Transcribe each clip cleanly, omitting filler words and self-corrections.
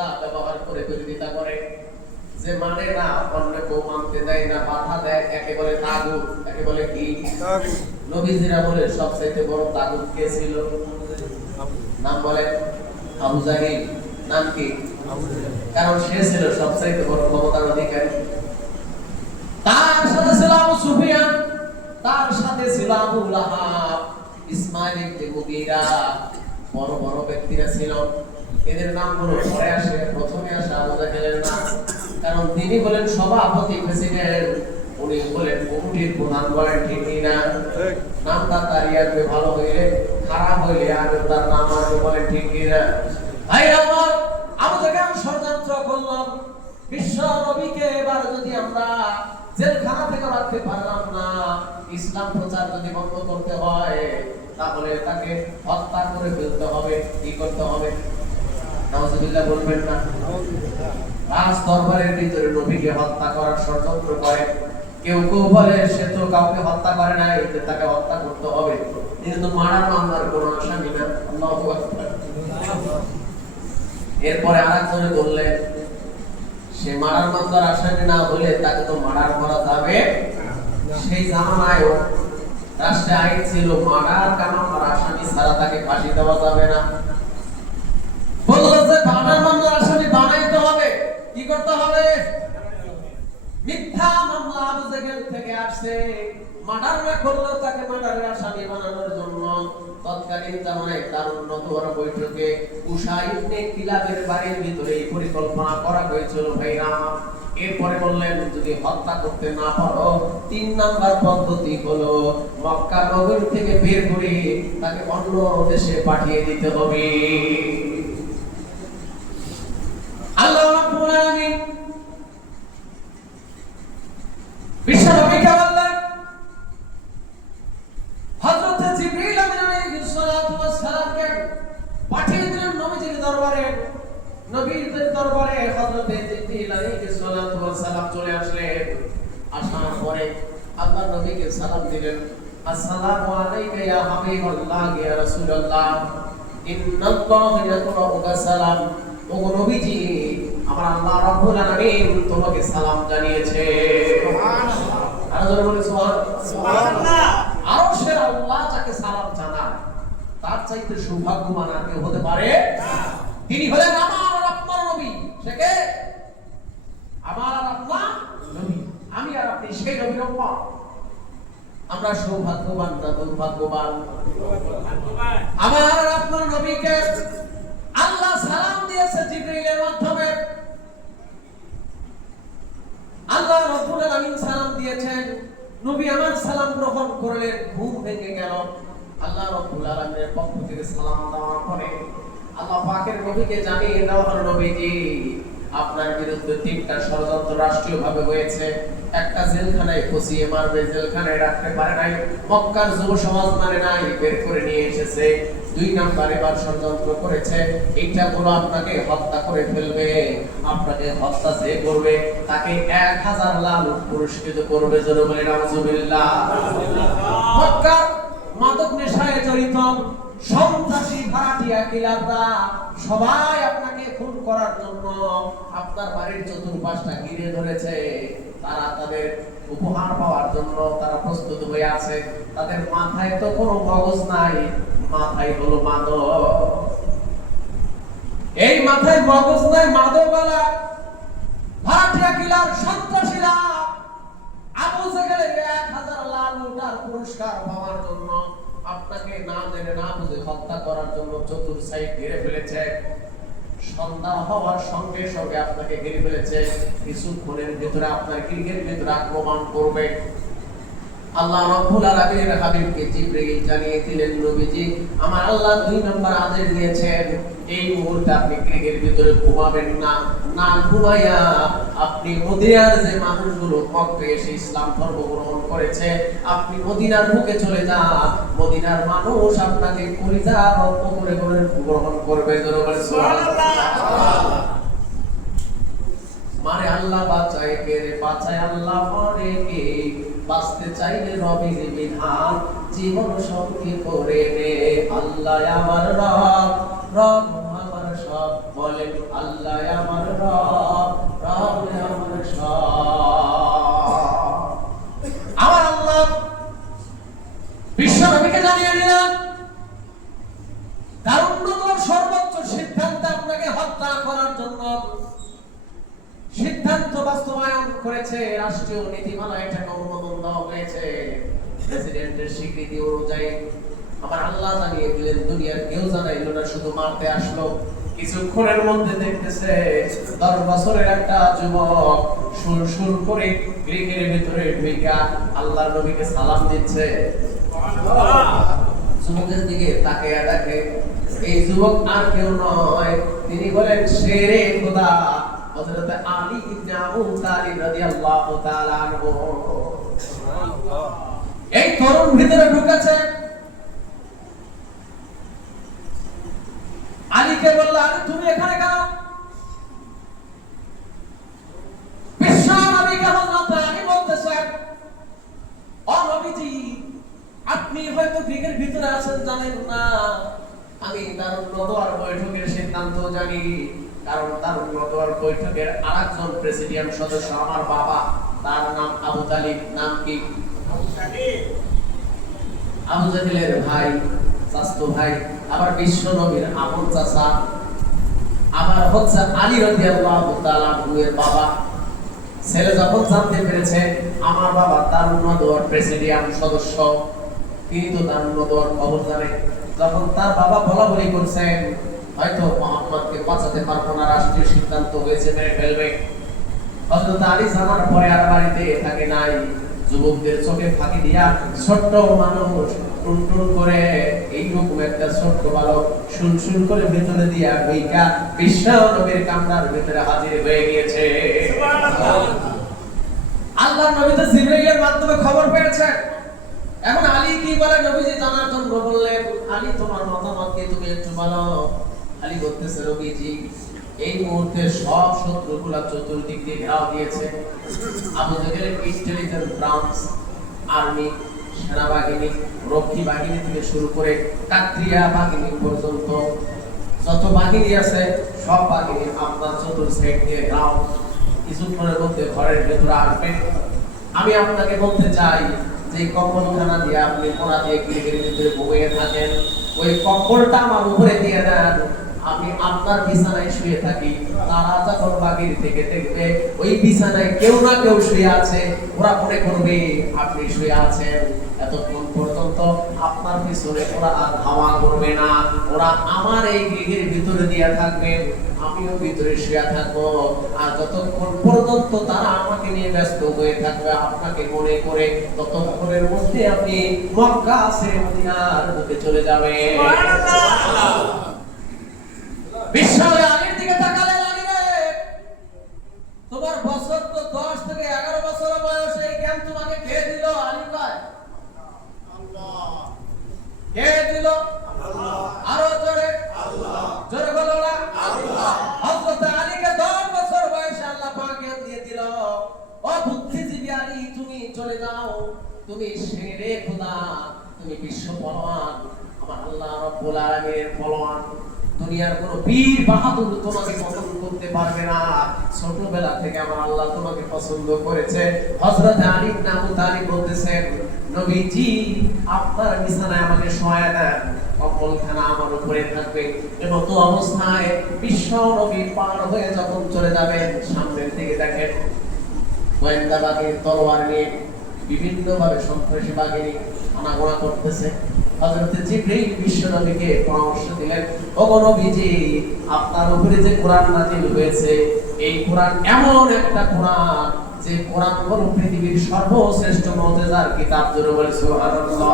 কথা ব্যবহার করে বিরোধিতা করে, যে মানে না, অন্যকে মানতে দেয় না, বাধা দেয়, একে বলে তাগুত, একে বলে কি তাগুত। নবীজিরা বলে সবচেয়ে বড় তাগুত কে ছিল? নাম বলে আবু জাহিল। নাম কি? কারণ সে ছিল সবচেয়ে বড় ক্ষমতার অধিকারী। তার সাথে ছিল আবু সুফিয়ান, তার সাথে ছিল আবু লাহাব, ইসমাইল ইবনে মুগীরা, বড় বড় ব্যক্তিরা ছিল। এদের নামগুলো পরে আসে, প্রথমে আসে আবু জাহেলের নাম, কারণ তিনি বলেন সভাপতি, প্রেসিডেন্ট, উনি বলেন কমিটির প্রধান, বলেন ঠিক না? নামটা তার ইয়ারবে ভালো হইলে, খারাপ হইলে আর তার নাম আসবে, বলেন ঠিক না? ভাই আমার, আবু জাহেল ষড়যন্ত্র করলাম বিশ্ব নবীকে। এবার যদি আমরা জেলখানা থেকে রাখতে পারলাম না, ইসলাম প্রচার যদি বন্ধ করতে হয়, তাহলে তাকে হত্যা করে ফেলতে হবে। কি করতে হবে? নাউজুবিল্লাহ বলবেন না? রাজ দরবারের ভিতরে নবীকে হত্যা করার ষড়যন্ত্র করে। কেউ কেউ বলে সে তো কাউকে হত্যা করে নাই, যে তাকে হত্যা করতে হবে, কিন্তু মারার মামলার কোনো আসামি না। আল্লাহু আকবার। এরপরে আরেকজনে বললেন সে মারার মামলার আসামি না হলে তাকে তো মারার করা যাবে। সেই জামানায় রাষ্ট্রে আইন ছিল মারার কামার আসামি ছাড়া তাকে ফাঁসি দেওয়া যাবে না। বলল যে মারার মামলার আসামি বানাইতে হবে। কি করতে হবে? মিথ্যা মামলা আবু জাহেল থেকে আসছে, মার্ডার না করলেও তাকে মার্ডারের আসামি বানানোর জন্য তৎকালীন জামানায় তার উন্নত বৈঠকে উসাইদ ইবনে কিলাবের বাড়ির ভিতরে এই পরিকল্পনা করা হয়েছিল। ভাইরা, এরপরে বললেন যদি হত্যা করতে না পারো, ৩ নাম্বার পদ্ধতি হলো মক্কা নগরী থেকে বের করে তাকে অন্য দেশে পাঠিয়ে দিতে হবে। আল্লাহ রাব্বুল আলামিন বিশ্বনবীকে বললেন, হযরত জিবরিল আলাইহিস সালাতু ওয়াস সালামকে পাঠিয়ে দিলেন নবীজির দরবারে। নবীর দরবারে হযরত জিবরিল আলাইহিস সালাতু ওয়াস সালাম চলে আসলেন। আসার পরে আল্লাহর নবীকে সালাম দিলেন, আসসালামু আলাইকা ইয়া হাবিবাল্লাহ ইয়া রাসূলুল্লাহ, ইন্নাল্লাহা ইয়াকরাউকা সালাম। ও নবীজি, আমার আল্লাহ রাব্বুল আলামিন তোমাকে সালাম জানিয়েছে। সুবহানাল্লাহ। আর জোরে বলে সুবহানাল্লাহ। আরশের আল্লাহ যাকে সালাম জানায়, তার চাইতে সৌভাগ্যবান আর কেউ হতে পারে না। তিনি হলেন আমার আর আপনার নবী। সে কে? আমার আর আপনার নবী। আমি আর আপনি সেই নবীর উম্মত। আমরা সৌভাগ্যবান না দুর্ভাগ্যবান? আমার আর আপনার নবীকে আল্লাহ সালাম দিয়েছে জিবরিলের মাধ্যমে। আল্লাহ রাব্বুল আলামিন সালাম দিয়েছেন, নবী আমার সালাম গ্রহণ করলেন, ঘুম ভেঙে গেল। আল্লাহ রাব্বুল আলামিনের পক্ষ থেকে সালাম দেওয়ার পরে আল্লাহ পাকের নবীকে জানিয়ে দেওয়া হলো, নবীজি আপনার বিরুদ্ধে 3টা ষড়যন্ত্র রাষ্ট্রীয়ভাবে হয়েছে। একটা জেলখানায় ফসিয়ে মারবে, জেলখানায় রাখতে পারে নাই, মক্কার যুব সমাজ মানে নাই, বের করে নিয়ে এসেছে। 2 নাম্বার এবার ষড়যন্ত্র করেছে, এইটা হলো আপনাকে হত্যা করে ফেলবে। আপনাকে হত্যা যে করবে তাকে 1000 লাখ পুরস্কৃত করবে। জোরে বলে নাউজুবিল্লাহ। মক্কার মাদক নেশায় জড়িত সন্ত্রাসী ভাড়াটিয়া কিলাররা সবাই আপনাকে খুন করার জন্য আপনার বাড়ির চতুর্পাশটা ঘিরে ধরেছে। তারা তাদের উপহার পাওয়ার জন্য তারা প্রস্তুত হয়ে আছে। তাদের মাথায় তো কোনো মগজ নাই, মাথায় হলো মাদক। এই মাথায় মগজ নাই, মাদকওয়ালা ভাড়াটিয়া কিলার সন্ত্রাসীরা আবু জাহেলের 1000 লাখ টাকার পুরস্কার পাওয়ার জন্য আপনাকে না জেনে না বুঝে হত্যা করার জন্য চতুর সাইড ঘিরে ফেলেছে। সন্ধ্যা হওয়ার সঙ্গে সঙ্গে আপনাকে ঘিরে ফেলেছে। কিছুক্ষণের ভিতরে আপনার গৃহের ভিতরে আক্রমণ করবে। আল্লাহ রাব্বুল আলামিনের হাবিবকে জিবরিল জানিয়ে দিলেন, নবীজি আমার আল্লাহ 2 নম্বর আদেশ দিয়েছেন, এই মুহূর্তে আপনি গৃহের ভিতরে ঘুমাবেন না। না ঘুমাইয়া আপনি মদিনার যে মানুষগুলো মক্কায় এসে ইসলাম ধর্ম গ্রহণ করেছে, আপনি মদিনার বুকে চলে যান। মদিনার মানুষ আপনাকে কলিজা রক্ত করে গ্রহণ করবে। সুবহানাল্লাহ। মারে আল্লাহ বাঁচায় কে রে, বাঁচায় আল্লাহ মরে কে, বাঁচতে চাইলে রবের বিধান জীবন সঙ্গী করে নে। আল্লাহ আমার রব, রব আমার সব, বলেন আল্লাহ আল্লাহ আমার রব, রব আমার সব। আমার আল্লাহ বিশ্ব নবীকে জানিয়ে দিলেন তারুণ্যতম সর্বোচ্চ সিদ্ধান্ত আপনাকে হত্যা করার জন্য সিদ্ধান্ত বাস্তবায়ন করেছে রাষ্ট্রীয় নীতিমালা, এটাকে অনুমোদন দেওয়া হয়েছে প্রেসিডেন্টের স্বীকৃতি অনুযায়ী। আমার আল্লাহ জানিয়ে দিলেন, দুনিয়ার কেউ জানাইলো না, শুধু মারতে আসলো। কিছুক্ষণের মধ্যে দেখতেছে 10 বছরের একটা যুবক সুর করে গ্রিকের ভিতরে ঢুইকা আল্লাহর নবীকে সালাম দিচ্ছে। যুবকের দিকে তাকিয়ে দেখে এই যুবক আর কেউ নয়, তিনি বলেন শেরে খোদা হযরত আলী ইবনে আবু তালিব রাদিয়াল্লাহু তাআলা আনহু। এই তরুণ ভিতরে ঢুকেছে, আলীকে বলল, আলী তুমি এখানে কেন? বিশ্ব নবীকে হযরত আলী বলতেছেন, ও নবীজি আপনি হয়তো গ্রিকের ভিতরে আছেন জানেন না, আমি দারুন নদওয়ার বৈঠকের সিদ্ধান্ত জানি। কারণ দারুন নদওয়ার বৈঠকের আরেকজন প্রেসিডিয়াম সদস্য আমার বাবা, তার নাম আবু তালিব। নাম কি? আবু জাহেলের ভাই, চাচতো ভাই, আবার বিশ্ব নবীর আপন চাচা, আবার হচ্ছে আলী রাদিয়াল্লাহু তাআলা আনহুর বাবা। ছেলে যখন জানতে পেরেছে আমার বাবা দারুন নদওয়ার প্রেসিডিয়াম সদস্য, তিনি তো দারুন নদওয়ার খবর জানে। যখন তার বাবা বলাবলি করছেন হয়তো মুহাম্মদকে বাঁচাতে পারবো না, রাষ্ট্রীয় সিদ্ধান্ত হয়েছে মেরে ফেলবে, হযরত আলী জানার পরে আর বাড়িতে থাকে নাই। যুবকদের চোখে ফাঁকি দিয়া ছোট্ট মানুষ টুনটুন করে এইরকম একটা ছোট্ট বালক শুন করে ভেতরে দিয়া বইকা বিশ্ব নবীর কামরার ভিতরে হাজির হয়ে গিয়েছে। আল্লাহর নবী তো জিবরাইলের মাধ্যমে খবর পেয়েছেন। এখন আলী কি বলে নবীজি জানার জন্য বললেন, আলী তোমার মতামত কি তুমি একটু বলো। আলী বলতেছে, নবীজি এই মুহূর্তে সব শত্রুগুলা চতুর্দিক দিয়ে ঘেরাও দিয়েছে। আবু জাহেলের ইন্টেলিজেন্স ব্রাঞ্চ, আর্মি, সেনাবাহিনী, রক্ষী বাহিনী থেকে শুরু করে কাকরিয়া বাহিনী পর্যন্ত যত বাহিনী আছে সব বাহিনী আপনার চতুর্থ সাইড দিয়ে ঘেরাও। কিছুক্ষণের মধ্যে ঘরের ভেতরে আসবেন। আমি আপনাকে বলতে চাই যে কম্বলখানা দিয়ে আপনি কোনা দিয়ে গিরিগির ভিতরে ঘুমিয়ে থাকেন, ওই কম্বলটা আমার উপরে দিয়ে দেন। আমি আপনার বিছানায় শুয়ে থাকি, তারা যখন বাগির থেকে দেখবে ওই বিছানায় কেউ না কেউ শুয়ে আছে, ওরা মনে করবে আপনি শুয়ে আছেন। এতক্ষণ পর্যন্ত আপনার পিছনে ওরা আর ধাওয়া করবে না, ওরা আমার এই গৃহের ভিতরে দিয়ে থাকবে, আমিও ভিতরে শুয়ে থাকবো। আর যতক্ষণ পর্যন্ত তারা আমাকে নিয়ে ব্যস্ত হয়ে থাকবে আপনাকে মনে করে, ততক্ষণের মধ্যে আপনি মক্কা ছেড়ে মদিনার দিকে চলে যাবেন। বিশ্বলে আলীর দিকে তাকালে, আলী রে তোমার বছর তো 10 থেকে 11 বছর বয়স, এই জ্ঞান তোমাকে কে দিল? আলী ভাই আল্লাহ। কে দিল? আল্লাহ। আরো জোরে আল্লাহ। জোরে বলো না আল্লাহ। হযরত আলীকে 10 বছর বয়সে আল্লাহ পাক জ্ঞান দিয়ে দিল। ও বুদ্ধিজীবী আলী, তুমি চলে যাও, তুমি শেরে খোদা, তুমি বিশ্ব পরোয়ান, আমার আল্লাহ রাব্বুল আলামিনের পরোয়ান। দুনিয়ার কোন বীর বাহাদুর তোমাকে পছন্দ করতে পারবে না। ছোটবেলা থেকে আমার আল্লাহ তোমাকে পছন্দ করেছে। হযরত আলী ইবনে আবু তালিব বলতেছেন, নবীজি আপনার বিছানায় আমাকে শোয়ায় দেন, কম্বলখানা আমার উপরে থাকবে। এবং তো অবস্থায় বিশ্ব নবী পার হয়ে যখন চলে যাবেন, সামনের দিকে দেখেন গোয়েন্দা বাহিনী তলোয়ার নিয়ে বিভিন্ন ভাবে সন্ত্রাসী বাহিনী আনাগোনা করতেছে। হযরত জিবরাইল বিশ্ব নবীকে পরামর্শ দিলেন, ওগো নবীজি আপনার উপরে যে কোরআন নাযিল হয়েছে, এই কোরআন এমন একটা কোরআন যে কোরআন হলো পৃথিবীর সর্বশ্রেষ্ঠ মুজিজার কিতাব। জোরে বলে সুবহানাল্লাহ।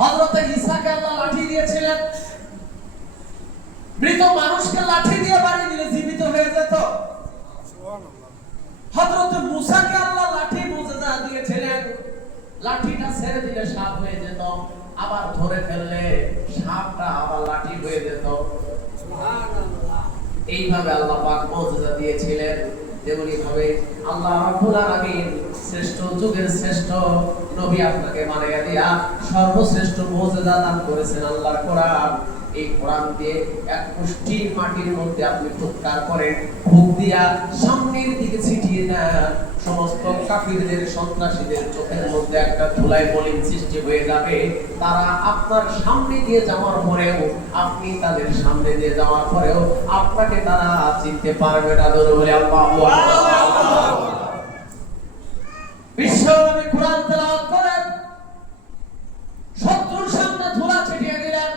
হযরত ঈসাকে আল্লাহ লাঠি দিয়েছিলেন, মৃত মানুষকে লাঠি দিয়ে বাড়ি দিলে জীবিত হয়ে যেত। সুবহানাল্লাহ। হযরত মুসাকে আল্লাহ লাঠি মুজিজা দিয়েছিলেন, লাঠিটা ছেড়ে দিলে সাপ হয়ে যেত, আবার ধরে ফেললে সাপটা আবার লাঠি হয়ে যেত। সুবহানাল্লাহ। এইভাবে আল্লাহ পাক মুজিজা দিয়েছিলেন। তেমনি ভাবে আল্লাহ রাব্বুল আলামিন শ্রেষ্ঠ যুগের শ্রেষ্ঠ নবী আপনাকে বানাইয়া দিয়া সর্বশ্রেষ্ঠ মুজিজা দান করেছেন আল্লাহর কোরআন। এই কোরআন দিয়ে এক মুষ্টি মাটির মধ্যে আপনি ফুৎকার করেন, ফুঁক দিয়া সামনের দিকে ছিটিয়ে দেন, সমস্ত কাফিরদের সন্ত্রাসীদের চোখের মধ্যে একটা ধুলাই মলিন সৃষ্টি হয়ে যাবে। তারা আপনার সামনে দিয়ে যাওয়ার পরেও, আপনি তাদের সামনে দিয়ে যাওয়ার পরেও আপনাকে তারা চিনতে পারবে না। ধরে বলে আল্লাহু আকবার। বিশ্বনবী কোরআন তেলাওয়াত করেন, শত্রুর সামনে ধুলা ছিটিয়ে দিলেন,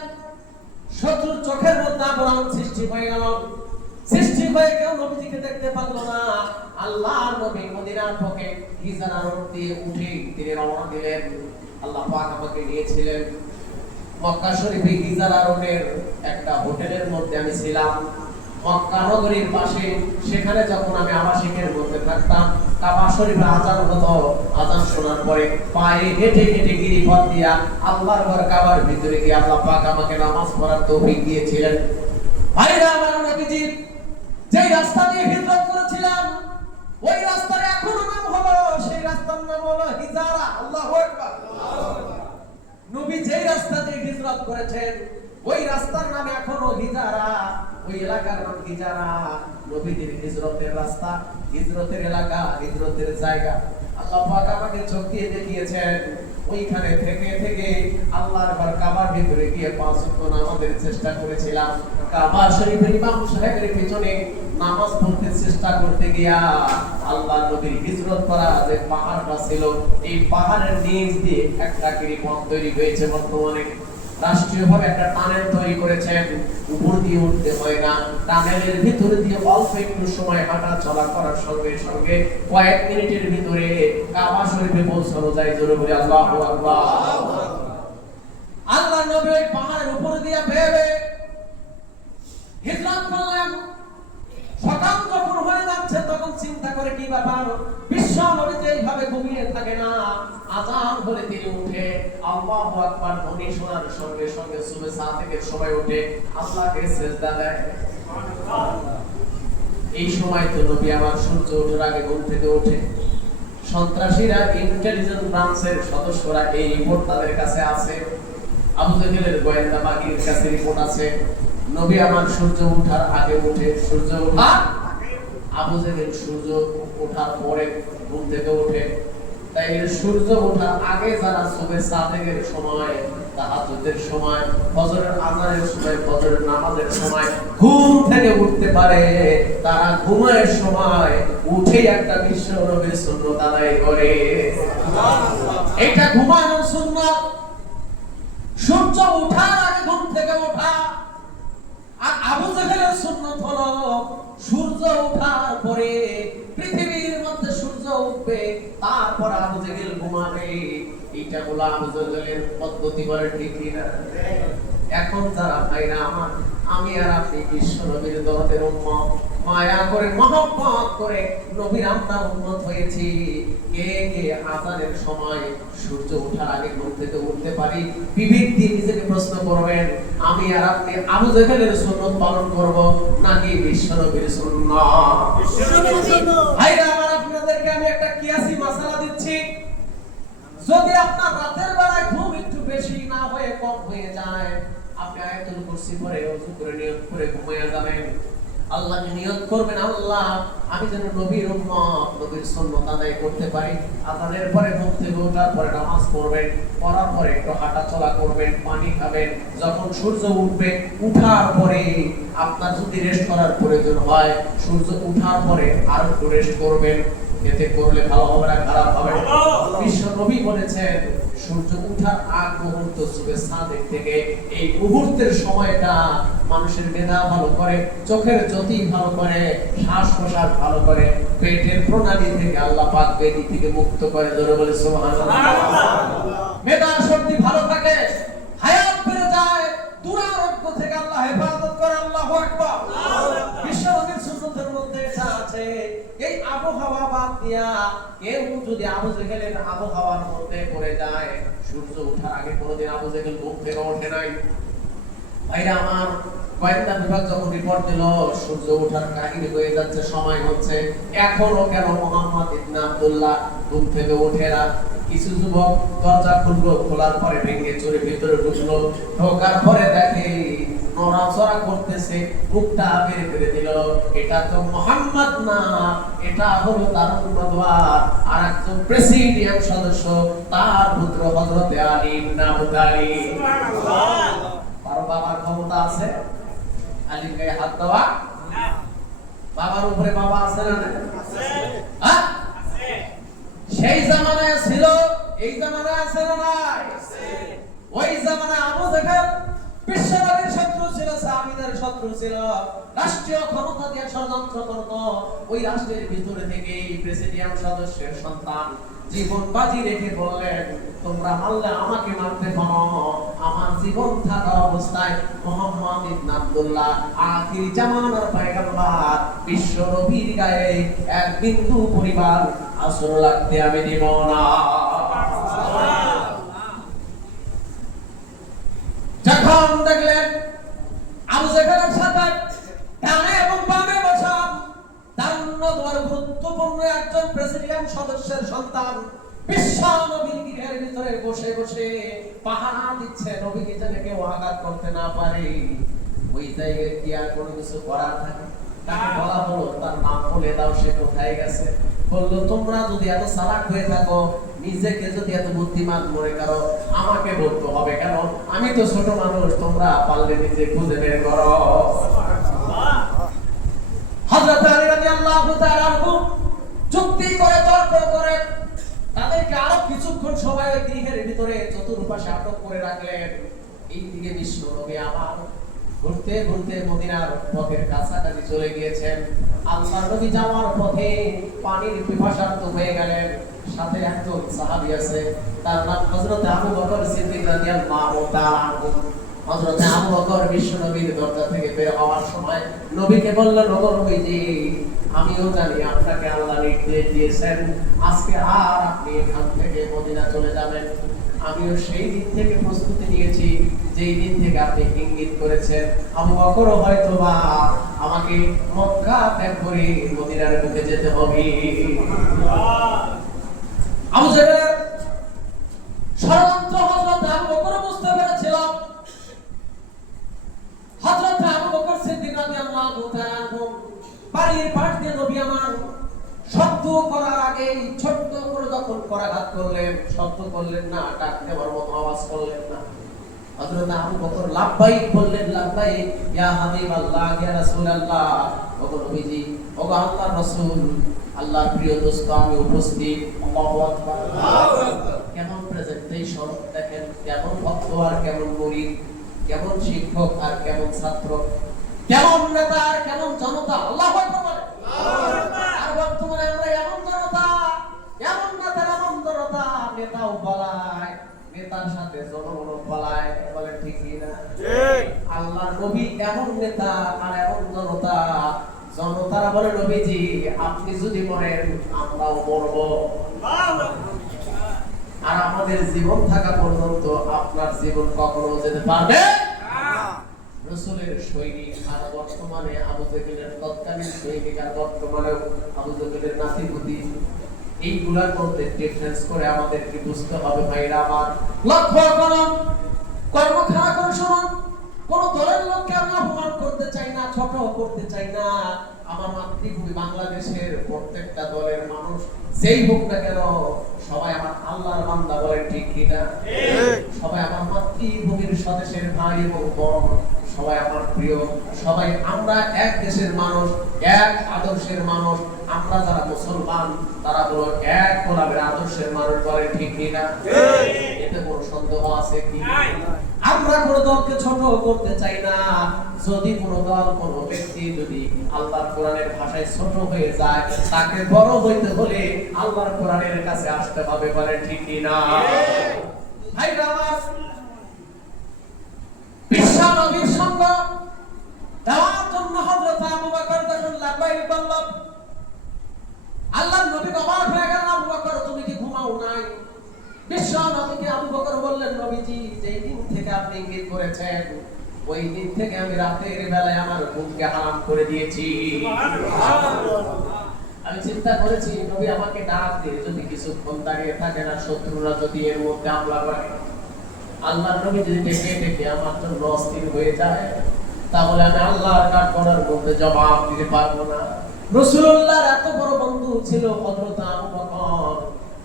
শত্রুর চোখের মধ্যে আবরণ সৃষ্টি হয়ে গেল, সৃষ্টি হয়ে কেউ নবীজিকে দেখতে পারলো না। আল্লাহর নবী মদিনার পথে হিজরা রোড দিয়ে উঠে তিনি রওনা দিলেন। আল্লাহ পাক আমাকে নিয়েছিলেন মক্কা শরীফে হিজরা রোডের একটা হোটেলের মধ্যে আমি ছিলাম, মক্কা নগরীর পাশে। সেখানে যখন আমি আবাসিকের মধ্যে থাকতাম, কাবা শরীফে আযান হতো, আযান শোনার পরে পায়ে হেঁটে হেঁটে গিরিপথ দিয়া আল্লাহর ঘর কাবার ভিতরে গিয়ে আল্লাহ পাক আমাকে নামাজ পড়ার তৌফিক দিয়েছিলেন। ভাইরা আমার, নবীজি যেই রাস্তা দিয়ে হিজরত করেছিলাম, ওই রাস্তার এখনো নাম হলো, সেই রাস্তার নাম হলো হিজরা। আল্লাহু আকবার। নবী যেই রাস্তা দিয়ে হিজরত করেছেন, ওই রাস্তার নাম এখনো হিজরা, ওই এলাকার নাম হিজরা। নবীজির হিজরতের রাস্তা, হিজরতের এলাকা, হিজরতের জায়গা আল্লাহ পাক আমাকে চোখ দিয়ে দেখিয়েছেন। ওইখানে থেকে থেকে আল্লাহর ঘর কাবার ভিতরে গিয়ে 5 ওয়াক্ত নামাজের চেষ্টা করেছিলাম। কাবা শরীফের ইমাম সাহেবের পিছনে নামাজ পড়তে চেষ্টা করতে গিয়া আল্লাহ নবীর হিজরত করা যে পাহাড়টা ছিল, এই পাহাড়ের নিচ দিয়ে একটা গিরিপথ তৈরি হয়েছে। বর্তমানে রাষ্ট্রীয়ভাবে একটা টানেল তৈরি করেছেন, উপর দিয়ে উঠতে হয় না, টানেলের ভিতরে দিয়ে অল্প একটু সময় হাঁটা চলা করার সঙ্গে সঙ্গে কয়েক মিনিটের ভিতরে কাবা শরীফে পৌঁছানো যায়। জোরে বলে আল্লাহু আকবার। আল্লাহ নবী ওই পাহাড়ের উপর দিয়ে বেয়ে হিজরত করলেন। সকাল যখন হয়ে যাচ্ছে তখন চিন্তা করে কি ব্যাপার, বিশ্ব নবী যে এইভাবে ঘুমিয়ে থাকে না, আযান হলে তিনি উঠে আল্লাহু আকবার ধ্বনি শোনার সঙ্গে সঙ্গে সুবহ সাদেকের সময় উঠে আল্লাহকে সিজদা দেয়। এই সময় তো নবী আমার সূর্য ওঠার আগে ঘুম থেকে ওঠে। সন্ত্রাসীরা, ইন্টেলিজেন্স ব্রাঞ্চের সদস্যরা এই রিপোর্ট তাদের কাছে আছে, আবু জাহেলের গোয়েন্দা বাহিনীর কাছে রিপোর্ট আছে, নবী আমার সূর্য ওঠার আগে উঠে। সূর্য ওঠা, আবু জাহেল সূর্য ওঠার পরে ঘুম থেকে ওঠে। তাই সূর্য ওঠার আগে যারা সুবহ সাদেকের সময়, তাহাজ্জুদের সময়, ফজরের আযানের সময়, ফজরের নামাজের সময় ঘুম থেকে উঠতে পারে, তারা ঘুমের সময় উঠে একটা বিশ্ব নবীর সুন্নাত আদায় করে। এটা ঘুমানোর সুন্নাত। সূর্য ওঠার আগে ঘুম থেকে ওঠা। আর আবু জাহেলের সুন্নাত হলো সূর্য ওঠার পরে, পৃথিবীর মধ্যে সূর্য উঠবে, তারপর আবু জাহেল ঘুমাবে। এইটা হলো আবু জাহেলের পদ্ধতি। বলে ঠিক না? এখন যারা ভাইরা আমার, আমি আর আপনি বিশ্ব নবীর দরদের উম্মত, মায়া করে মহব্বত করে নবীর আমরা উম্মত হয়েছি, কে কে আযানের সময় সূর্য ওঠার আগে ঘুম থেকে উঠতে পারি? বিবেক দিয়ে নিজেকে প্রশ্ন করবেন, আমি আর আপনি আবু জাহেলের সুন্নাত পালন করব নাকি বিশ্ব নবীর সুন্নাত? ভাইরা আমার, আপনাদেরকে আমি একটা কিয়াসি মাসালা দিচ্ছি। যদি আপনার রাতের বেলায় ঘুম একটু বেশি না হয়ে কম হয়ে যায়, আপনি আয়াতুল কুরসি পড়ে ওযু করে নিয়ত করে ঘুমিয়ে যাবেন। আল্লাহকে নিয়ত করবেন, আল্লাহ আমি যেন নবীর উম্মত, নবীর সুন্নাত আদায় করতে পারি। আযানের পরে ঘুম থেকে ওঠার পরে নামাজ পড়বেন, পড়ার পরে একটু হাঁটা চলা করবেন, পানি খাবেন। যখন সূর্য উঠবে, উঠার পরে আপনার যদি রেস্ট করার প্রয়োজন হয়, সূর্য উঠার পরে আর একটু রেস্ট করবেন। এতে করলে ভালো হবে না খারাপ হবে? বিশ্ব নবী বলেছেন, সূর্য ওঠার আগ মুহূর্ত সুবহ সাদেক থেকে এই মুহূর্তের সময়টা মানুষের মেধা ভালো করে, চোখের জ্যোতি ভালো করে, শ্বাস প্রশ্বাস ভালো করে, পেটের প্রণালী থেকে আল্লাহ পাক বেদি থেকে মুক্ত করে। জোরে বলে সুবহানাল্লাহ। মেধা শক্তি ভালো থাকে, হায়াত বেড়ে যায়, দুরারোগ্য থেকে আল্লাহ হেফাজত করে। আল্লাহু আকবার। বিশ্ব নবীর সুন্নতের মধ্যে এটা আছে। এই আবহাওয়া বাদ দিয়া কেউ যদি আবু জাহেলের আবহাওয়ার মধ্যে পড়ে যায়, সূর্য ওঠার আগে কোনোদিন আবু জাহেল ঘুম থেকে ওঠে নাই। ভাইরা আমার, গোয়েন্দা বিভাগ যখন রিপোর্ট দিল সূর্য ওঠার কাহিনী হয়ে যাচ্ছে, সময় হচ্ছে, এখনো কেন মুহাম্মদ ইবনে আব্দুল্লাহ ঘুম থেকে ওঠে না? কিছু যুবক দরজা খুললো, খোলার পরে ভেঙে চুরে ভিতরে ঢুকলো, ঢোকার পরে দেখে নড়াচড়া করতেছে, মুখটা বের করে দিল, এটা তো মোহাম্মদ না, এটা হলো তার উম্মতওয়ার আর একজন প্রেসিডিয়াম সদস্য, তার পুত্র হযরতে আলী ইবনে আবু তালিব। সুবহানাল্লাহ। আর বাবার ক্ষমতা আছে আলীর গায়ে হাত দেওয়া? বাবার উপরে বাবা আছে না? আছে। হ্যাঁ আছে। সেই জামানায় ছিল, এই জামানায় আছে না নাই? আছে। ওই জামানায় আবু জাহেল বিশ্বনবীর শত্রু ছিল, সাহাবীদের শত্রু ছিল, রাষ্ট্রীয় ক্ষমতা দিয়ে ষড়যন্ত্র করত। ওই রাষ্ট্রের ভিতরে থেকে প্রেসিডিয়াম সদস্যের সন্তান জীবন বাজি রেখে বললেন, তোমরা মারলে আমাকে মারতে পারো, আমার জীবন থাকা অবস্থায় মুহাম্মদ ইবনে আব্দুল্লাহ আখির জামানার পয়গম্বর বিশ্ব নবীর গায়ে এক বিন্দু পরিমাণ আসর লাগতে আমি দিব না। যখন দেখলেন আবু জাহেলের সাথে ডানে এবং বামে বসা দারুণার গুরুত্বপূর্ণ একজন প্রেসিডিয়াম সদস্যের সন্তান বিশ্ব নবীর গৃহের ভিতরে বসে বসে পাহারা দিচ্ছে, নবীকে যেন কেউ আঘাত করতে না পারে, ওই জায়গায় কি আর কোনো কিছু করার থাকে? তাকে বলা হলো, তার নাম বলে দাও, সে কোথায় গেছে? বললো, তোমরা যদি এত চালাক হয়ে থাকো, নিজেকে যদি এত বুদ্ধিমান মনে করো, আমাকে বলতে হবে কেন? আমি তো ছোট মানুষ, তোমরা পারলে নিজে খুঁজে বের করো। হযরত আলী রাদিয়াল্লাহু তাআলা যুক্তি করে, তর্ক করে তাদেরকে আরো কিছুক্ষণ সময় গৃহের ভিতরে চতুর্পাশে আটক করে রাখলেন। এইদিকে বিশ্ব নবী আবার ঘুরতে ঘুরতে মদিনার পথের কাছাকাছি চলে গিয়েছেন। আল্লাহর নবী যাওয়ার পথে পানির পিপাসার্ত হয়ে গেলেন। সাথে একজন সাহাবী আছে, তার নাম হযরত আবু বকর সিদ্দিক রাদিয়াল্লাহু তাআলা আনহু। হযরত আবু বকর বিশ্ব নবীর দরজা থেকে বের হওয়ার সময় নবীকে বললেন, ওগো নবীজি, আমিও জানি আপনাকে আল্লাহ নির্দেশ দিয়েছেন আজকে আর আপনি এখান থেকে মদিনা চলে যাবেন। আমিও সেই দিন থেকে প্রস্তুতি নিয়েছি, যেই দিন থেকে আপনি ইঙ্গিত করেছেন আবু বকর হয়তোবা আমাকে মক্কা ত্যাগ করে মদিনার বুকে যেতে হবে। আবু জাহেল ষড়যন্ত্র হযরত আবু বকর বুঝতে পেরেছিল। হযরত আবু বকর সিদ্দিক রাদিয়াল্লাহু তাআলা আনহু বাড়ির পাশ দিয়ে নবী আমার শব্দ করার আগে ছোট্ট করে যখন করাঘাত করলেন, শব্দ করলেন না, ডাক দেওয়ার মতো আওয়াজ করলেন না, হযরত আবু বকর লাব্বাইক বললেন, লাব্বাইক ইয়া হাবিবাল্লাহ, ইয়া রাসূলুল্লাহ, ওগো নবীজি, ওগো আল্লাহর রাসূল, আল্লাহর প্রিয় দোস্ত, আমি উপস্থিত। আল্লাহু আকবার, আল্লাহু আকবার। কেমন প্রেজেন্টেশন দেখেন, কেমন ভক্ত আর কেমন মুরিদ, কেমন শিক্ষক আর কেমন ছাত্র, কেমন নেতা আর কেমন জনতা। আল্লাহু আকবার, আল্লাহু আকবার। আর বর্তমানে আমরা এমন জনতা, এমন নেতা, এমন জনতা, নেতাও পালায়, নেতার সাথে জনগণ পালায়, বলে ঠিক না? ঠিক। আল্লাহর নবী এমন নেতা আর এমন জনতা, জনতারা বলে, নবীজি আপনি যদি মরেন আমরাও মরব, আর আমাদের জীবন থাকা পর্যন্ত আপনার জীবন কখনো যেতে পারবে না। রাসূলের সৈনিক আর বর্তমানে আবু জাহেলের তৎকালীন সৈনিক আর বর্তমানে আবু জাহেলের নাতিপুতি, এইগুলার মধ্যে ডিফারেন্স করে আমাদেরকে বুঝতে হবে। ভাইরা আমার, লক্ষ্য করুন, কর্ম খারাপ করে শুনুন, কোন দলের লোককে আমি অপমান করতে চাই না, ছোট করতে চাই না। আমার মাতৃভূমি বাংলাদেশের প্রত্যেকটা দলের মানুষ যেই হোক না কেন, সবাই আমার আল্লাহর বান্দা, বলেন ঠিক কি না? ঠিক। সবাই আমার মাতৃভূমির স্বদেশের ভাই এবং বোন, সবাই আমার প্রিয়, সবাই আমরা এক দেশের মানুষ, এক আদর্শের মানুষ। আমরা যারা মুসলমান তারা হলো এক কোরআনের আদর্শের মানুষ, বলেন ঠিক কি না? ঠিক। এতে কোনো সন্দেহ আছে কি? নাই। আমরা কোনো দলকে ছোট করতে চাই না। যদি কোনো দল, কোনো ব্যক্তি যদি আল্লাহর কোরআনের ভাষায় ছোট হয়ে যায়, তাকে বড় হইতে হলে আল্লাহর কোরআনের কাছে আসতে হবে, বলেন ঠিক কি না? ভাইরা আমার, বিশ্ব নবীর সঙ্গ দেওয়ার জন্য হযরত আবু বকর যখন লাব্বাইক বলল, আল্লাহর নবী অবাক হয়ে গেলেন, আবু বকর তুমি কি ঘুমাও নাই? বিশ্ব নবীকে আবু বকর বললেন, নবীজি যেই দিন থেকে আপনি ইঙ্গিত করেছেন, ওই দিন থেকে আমি রাতের বেলায় আমার ঘুমকে হারাম করে দিয়েছি। আমি চিন্তা করেছি নবী আমাকে ডাক দিয়ে যদি কিছুক্ষণ দাঁড়িয়ে থাকে না, শত্রুরা যদি এর মধ্যে হামলা করে, আল্লাহর নবী যদি ডেকে ডেকে আমার জন্য অস্থির হয়ে যায়, তাহলে আমি আল্লাহর কাঠ করার মধ্যে জবাব দিতে পারবো না। রাসূলুল্লাহর এত বড় বন্ধু ছিল হযরত আবু বকর,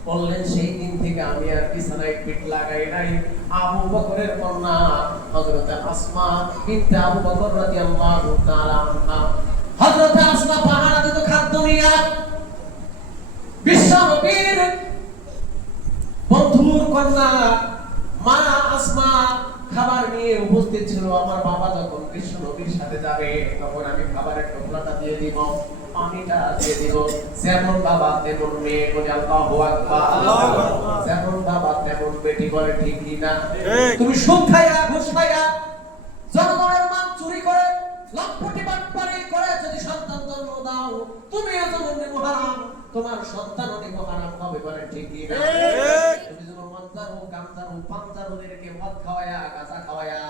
বললেন সেই দিন থেকে আমি আর বিছানায় পিঠ লাগাই নাই। আবু বকরের কন্যা হযরত আসমা বিনতে আবু বকর রাদিয়াল্লাহু তাআলা আনহা, হযরত আসমা পাহারা দিত খাদ্য নিয়া। বিশ্বনবীর বন্ধুর কন্যা মা আসমা খাবার নিয়ে উপস্থিত ছিল। আমার বাবা যখন বিশ্বনবীর সাথে যাবে তখন আমি খাবারের টুকরাটা দিয়ে দিব, পানিটা দিয়ে দিব। যেমন বাবা তেমন মেয়ে, বলে আল্লাহু আকবার। যেমন বাবা তেমন বেটি, বলে ঠিক না? তুমি সুদ খাইয়া ঘুষ খাইয়া জনগণের মান চুরি করে লম্পটি বাটপারি করে যদি সন্তান জন্ম দাও, তুমিও যেমন মুহারাম, তোমার সন্তানও মুহারাম হবে, বলে ঠিক না? তুমি যেমন মন্দারু গামদারু পান্দারুদেরকে মদ খাওয়ায়া গাঁজা খাওয়ায়া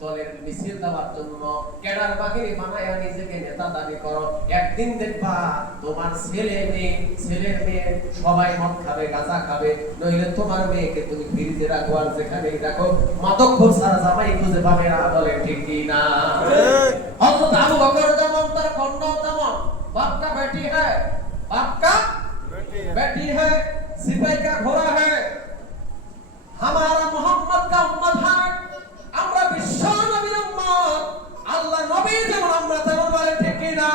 দলের মিছিল দেওয়ার জন্য কেডার বাহিনী বানায়া নিজেকে নেতা দাবি করো, একদিন দেখবা তোমার ছেলের মেয়ে সবাই মদ খাবে গাঁজা খাবে, নইলে তোমার মেয়েকে তুমি ফ্রিজে রাখো আর যেখানেই রাখো মাদকখোর সারা জামাই খুঁজে পাবে না, বলে ঠিক না? হযরত আবু বকর যেমন তার কন্যাও তেমন। বাপ কা বেটি হ্যায়, বাপ কা বেটি হ্যায়, সিপাही का घोड़ा है, हमारा मोहम्मद का उम्मत है। আমরা বিশ্ব নবীর উম্মত, আল্লাহ নবী যেমন আমরা তেমন, বলে ঠিক না?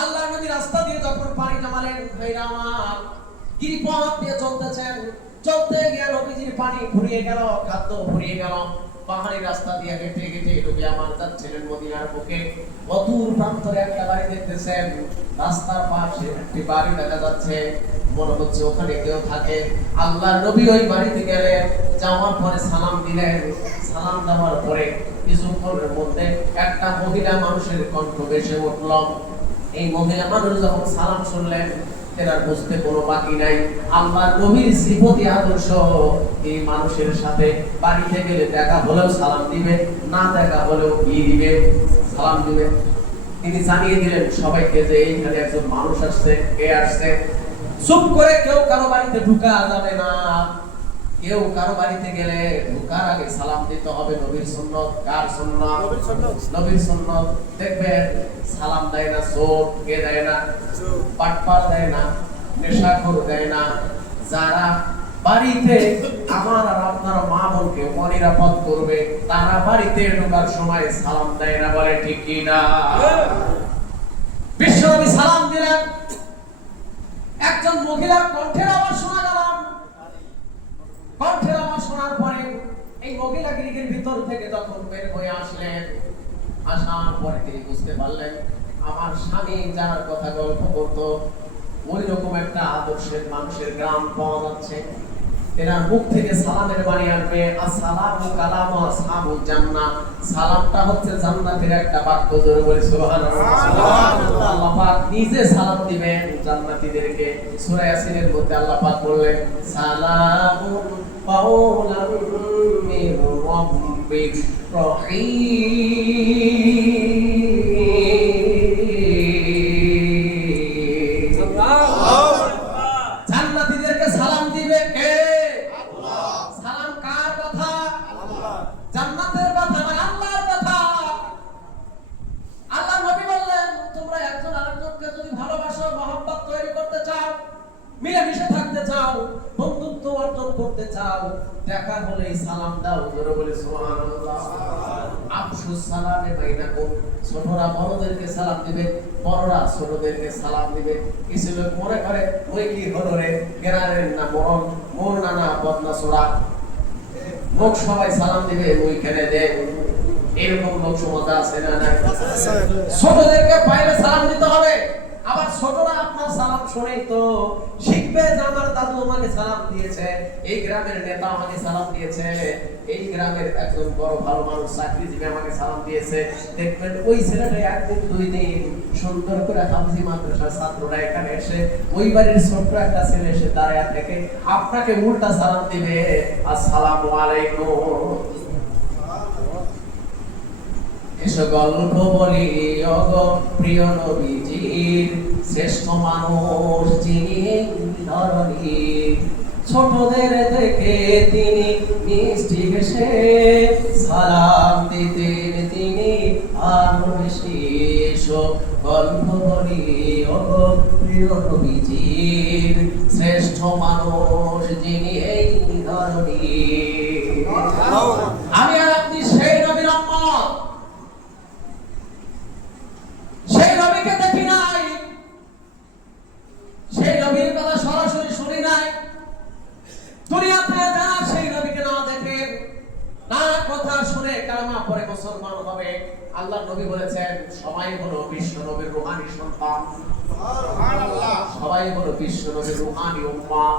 আল্লাহ নবী রাস্তা দিয়ে যখন পানি জমালেন, ভাইরা আমার গিরিপথ দিয়ে চলতেছেন, চলতে গিয়ে নবীজির পানি ফুরিয়ে গেল, খাদ্য ফুরিয়ে গেল। পাহাড়ি রাস্তা দিয়ে হেঁটে হেঁটে নবী আমার যাচ্ছিলেন মদিনার বুকে। অদূর প্রান্তরে একটা বাড়ি দেখতেছেন, রাস্তার পাশে একটি বাড়ি দেখা যাচ্ছে, মনে হচ্ছে ওখানে কেউ থাকে। আল্লাহর নবী ওই বাড়িতে গেলেন, যাওয়ার পরে সালাম দিলেন। সালাম দেওয়ার পরে কিছুক্ষণের মধ্যে একটা মহিলা মানুষের কণ্ঠ ভেসে উঠল। এই মহিলা মানুষ যখন সালাম শুনলেন, তেনার বুঝতে কোনো বাকি নাই আল্লাহর নবীর সিফতি আদর্শ এই মানুষের সাথে বাড়িতে গেলে দেখা হলেও সালাম দিবে, না দেখা হলেও কি দিবে? সালাম দিবে। তিনি জানিয়ে দিলেন সবাইকে যে এইখানে একজন মানুষ আসছে, কে আসছে। চুপ করে কেউ কারো বাড়িতে ঢুকা যাবে না, কেউ কারো বাড়িতে গেলে ঢোকার আগে সালাম দিতে হবে। নবীর সুন্নাত। কার সুন্নাত? নবীর সুন্নাত। দেখবেন সালাম দেয় না চোর, কে দেয় না? পাটপার দেয় না, নেশাখোর দেয় না। যারা বাড়িতে আমার আর আপনার মা বোনকে অনিরাপদ করবে, তারা বাড়িতে ঢোকার সময় সালাম দেয় না, বলে ঠিক কি না? বিশ্বনবী সালাম দিলেন, একজন মহিলার কণ্ঠের আওয়াজ শোনা গেল। কণ্ঠের আওয়াজ শোনার পরে এই মহিলা গৃহের ভিতর থেকে যখন বের হয়ে আসলেন, আসার পরে তিনি বুঝতে পারলেন আমার স্বামী যার কথা গল্প করতো ওই রকম একটা আদর্শের মানুষের গ্রাম পাওয়া যাচ্ছে। এনার মুখ থেকে সালামের বাণী আসবে, আসসালামু কালামু আসহাবুল জান্নাহ। সালামটা হচ্ছে জান্নাতের একটা বাক্য, জোরে বলে সুবহানাল্লাহ। সুবহানাল্লাহ। আল্লাহ পাক নিজে সালাম দিবেন জান্নাতীদেরকে। সূরা ইয়াসিনের মধ্যে আল্লাহ পাক বললেন, সালামুন কাওলাম মির রাব্বির রহিম। জান্নাতীদেরকে সালাম দিবে কে? আল্লাহ। সালাম কার কথা? আল্লাহ। জান্নাতের কথা না আল্লাহর কথা। আল্লাহ নবী বললেন, তোমরা একজন আরেকজনকে যদি ভালোবাসো, মহব্বত তৈরি করতে চাও, মিলেমিশে থাকতে চাও, বন্ধুত্ব অর্জন করতে চাও, দেখা হলেই সালাম দাও, জোরে বলে সুবহানাল্লাহ। আফসুস সালামে বাইনাকুম। ছোটরা বড়দেরকে সালাম দিবে, বড়রা ছোটদেরকে সালাম দিবে। কিছু লোক মনে করে ওই কি হলো রে, গেরারের না মরণ, মোর নানা বদনা সোড়া, লোক সবাই সালাম দিবে ওইখানে দে। এরকম লোক সমাজ আছে না? ছোটদেরকে পাইলে সালাম দিতে হবে। আবার ছোটরা আপনার সালাম শুনেই তো শিখবে যে আমার দাদু আমাকে সালাম দিয়েছে, এই গ্রামের নেতা আমাকে সালাম দিয়েছে, এই গ্রামের একজন বড় ভালো মানুষ চাকরিজীবী আমাকে সালাম দিয়েছে। দেখবেন ওই ছেলেটা একদিন দুই দিন সুন্দর করে হাফজি মাদ্রাসার ছাত্ররা এখানে এসে ওই বাড়ির ছোট্ট একটা ছেলে এসে দাঁড়ায় থেকে আপনাকে উল্টা সালাম দিবে, আসসালামু আলাইকুম। এসো গল্প বলি ওগো প্রিয় নবীজির, শ্রেষ্ঠ মানুষ যিনি ধরণীর। ছোটদের দেখে তিনি মিষ্টি হেসে সালাম দিতেন তিনি আরো বেশি। এসো গল্প বলি ওগো প্রিয় নবীজির, শ্রেষ্ঠ মানুষ যিনি এই ধরণীর। আমি আর আপনি সেই নবীর উম্মত, সেই নবীকে দেখি নাই, সেই নবীর কথা সরাসরি শুনি নাই। দুনিয়াতে যারা সেই নবীকে না দেখে, না কথা শুনে কালেমা পড়ে মুসলমান হবে, আল্লাহর নবী বলেছেন সবাই হলো বিশ্ব নবীর রূহানি সন্তান, সুবহানাল্লাহ। সবাই হলো বিশ্ব নবীর রূহানি উম্মাহ।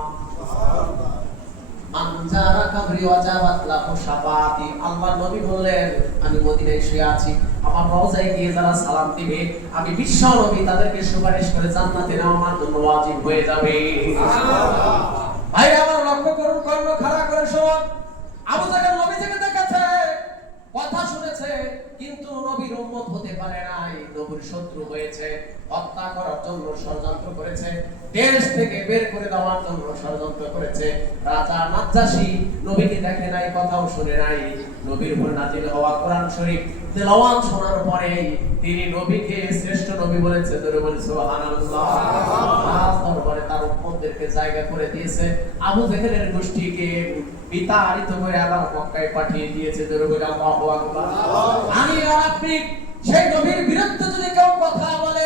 আনজারা কবরি ওয়াজাবাত লাহু শাফাআতি। আল্লাহর নবী বললেন আমি মদিনায় শুয়ে আছি, আমার রওজায় গিয়ে যারা সালাম দিবে, আমি বিশ্ব নবী তাদেরকে সুপারিশ করে জান্নাতে নেওয়ার জন্য ওয়াজিব হয়ে যাবে। সুবহানাল্লাহ। ভাই আমার লক্ষ্য করুন, কর্ণ খাড়া করে শোন। আবু জাহেল নবী থেকে দেখেছে, কথা শুনেছে, কিন্তু নবীর উম্মত হতে পারে নাই, নবীর শত্রু হয়েছে, হত্যা করার জন্য ষড়যন্ত্র করেছে, দেশ থেকে বের করে দেওয়ার জন্য ষড়যন্ত্র করেছে। রাজা নাজ্জাশী নবীকে দেখে নাই, কথাও শুনে নাই। নবীর উপর নাজিল হওয়া কোরআন শরীফ তেলাওয়াত শোনার পরে তিনি নবীকে শ্রেষ্ঠ নবী বলেছে, ধরে বলে সুবহানাল্লাহ। আজ দরবারে তার উম্মতদেরকে জায়গা করে দিয়েছে, আবু জাহেলের গোষ্ঠীকে বিতাড়িত করে আবার মক্কায় পাঠিয়ে দিয়েছে, ধরে বলে আল্লাহু আকবার। আমি আর আপনি সেই নবীর বিরুদ্ধে যদি কেউ কথা বলে,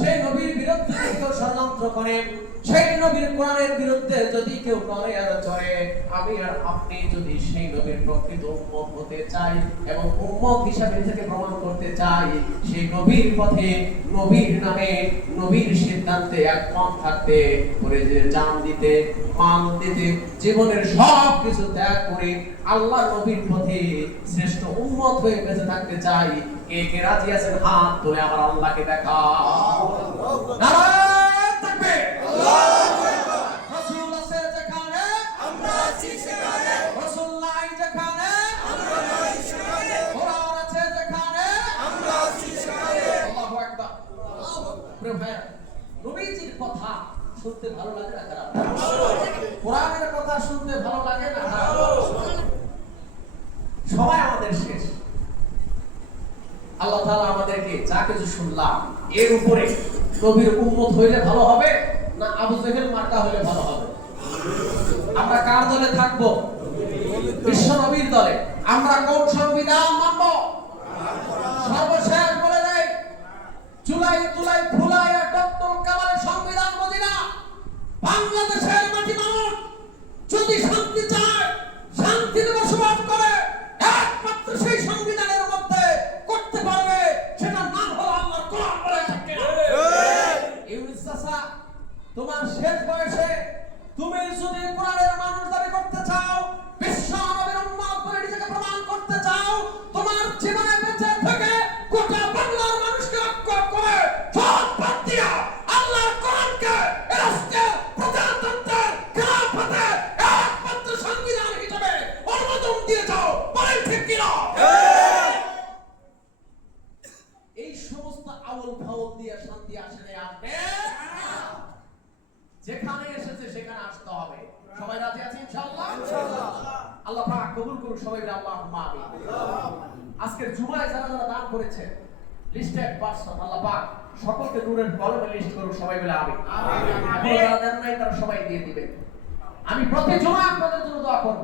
সেই নবীর বিরুদ্ধে কেউ ষড়যন্ত্র করে, সেই নবীর কোরআনের বিরুদ্ধে যদি কেউ নড়ে আর চড়ে, আমি আর আপনি যদি সেই নবীর প্রকৃত উম্মত হতে চাই এবং উম্মত হিসাবে নিজেকে প্রমাণ করতে চাই, সেই নবীর পথে, নবীর নামে, নবীর সিদ্ধান্তে একমত থাকতে, করে যে জান দিতে, মাল দিতে, জীবনের সব কিছু ত্যাগ করে আল্লাহর নবীর পথে শ্রেষ্ঠ উম্মত হয়ে বেঁচে থাকতে চাই, কে কে রাজি আছেন হাত তুলে আমার আল্লাহকে দেখা। নারায়ে তাকবীর। আল্লাহু আকবার। রাসূল আছে যেখানে আমরা আছি সেখানে, রাসূল নাই যেখানে আমরা নাই সেখানে, কোরআন আছে যেখানে আমরা আছি সেখানে। আল্লাহু আকবার। প্রিয় ভাই, নবীজির কথা শুনতে ভালো লাগে না খারাপ? কোরআনের কথা শুনতে ভালো লাগে না খারাপ? সবাই আমাদের শেষ। আল্লাহ তাআলা আমাদেরকে যা কিছু শুনলাম এর উপরে নবীর উম্মত হইলে ভালো হবে না আবু জাহেল মার্কা হইলে ভালো হবে? আমরা কার দলে থাকব? বিশ্ব নবীর দলে। আমরা কোন সংবিধান মানব? সর্বশেষ বলে দেই, জুলাই তুলাই ফুলাই ডক্টর কামালের সংবিধান মদিনা। বাংলাদেশের মাটি মানুষ যদি শান্তি চায়, শান্তিতে বসবাস করে, একমাত্র সেই সংবিধানের মধ্যে করতে পারবে, সেটার নাম হলো আল্লাহর কোরআন। বলে ঠিক কিনা? ইউনুস চাচা, তোমার শেষ বয়সে তুমি যদি কোরআনের মানুষ দাবি করতে চাও, বিশ্ব নবীর উম্মত বলে নিজেকে প্রমাণ করতে চাও, তোমার জীবনে বেঁচে থেকে গোটা বাংলার মানুষকে ঐক্য করে সব বাদ দিয়া আল্লাহর কোরআনকে রাষ্ট্রের প্রজাতন্ত্রের খেলাফতে একমাত্র সংবিধান হিসেবে অনুমোদন দিয়ে যাও। বলেন ঠিক কিনা? এই সমস্ত আউল ফাউল দিয়ে শান্তি আসে না, আসবে যেখানে এসেছে সেখানে আসতে হবে। সবাই রাজি আছেন ইনশাআল্লাহ? ইনশাআল্লাহ। আল্লাহ পাক কবুল করুন সবাই বলে আল্লাহুম্মা আমিন। আজকের জুমায় যারা যারা দান করেছেন, লিস্টেড পারসন, আল্লাহ পাক সকলকে নূরের কলমে লিস্ট করুন সবাই বলে আমিন। আমিন। যারা দেন নাই তারা সবাই দিয়ে দিবেন। আমি প্রতি জুমায় আপনাদের জন্য দোয়া করব।